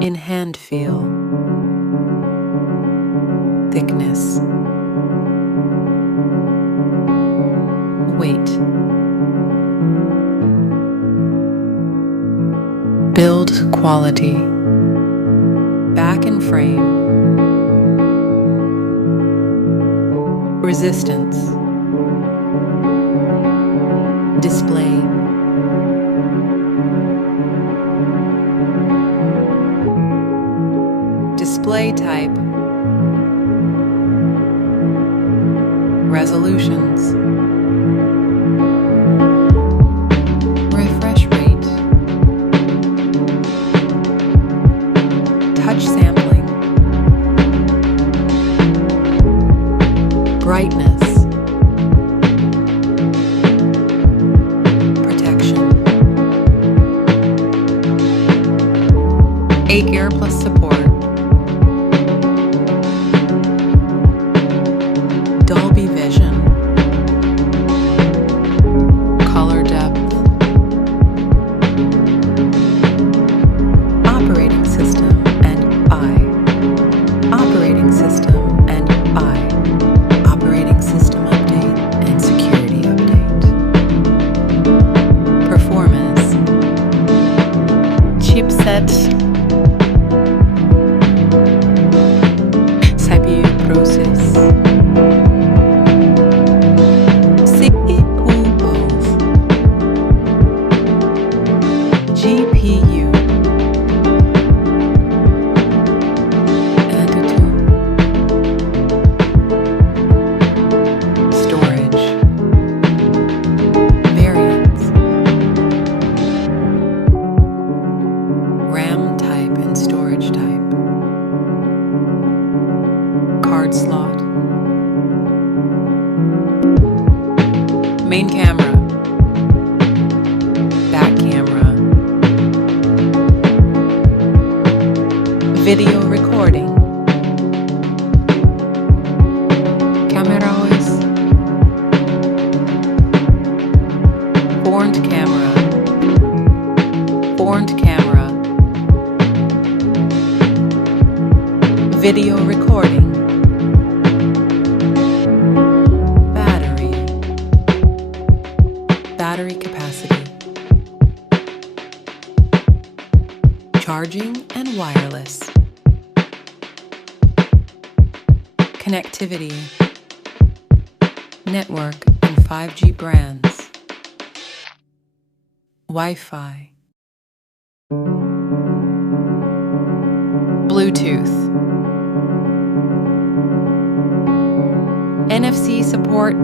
In hand feel, thickness, weight. Build quality, back and frame, resistance, display, display type, resolutions, refresh rate, touch sampling, brightness, protection, 8-gear plus support, Dolby Vision, color depth, operating system and operating system and operating system update and security update, performance, chipset, CPU process, GPU, Antutu, storage, variants, RAM type and storage type, card slot, main camera, back camera, video recording, camera OS, front camera, video recording, battery capacity, charging and wireless, connectivity, network and 5G brands, Wi-Fi, Bluetooth, NFC support,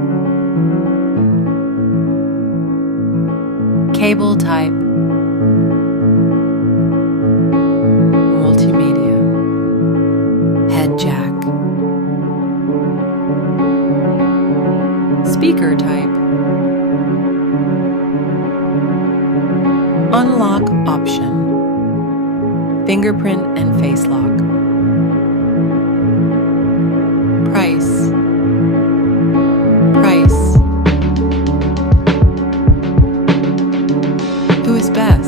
cable type, multimedia, head jack, speaker type, unlock option, fingerprint and face lock, price, who is best?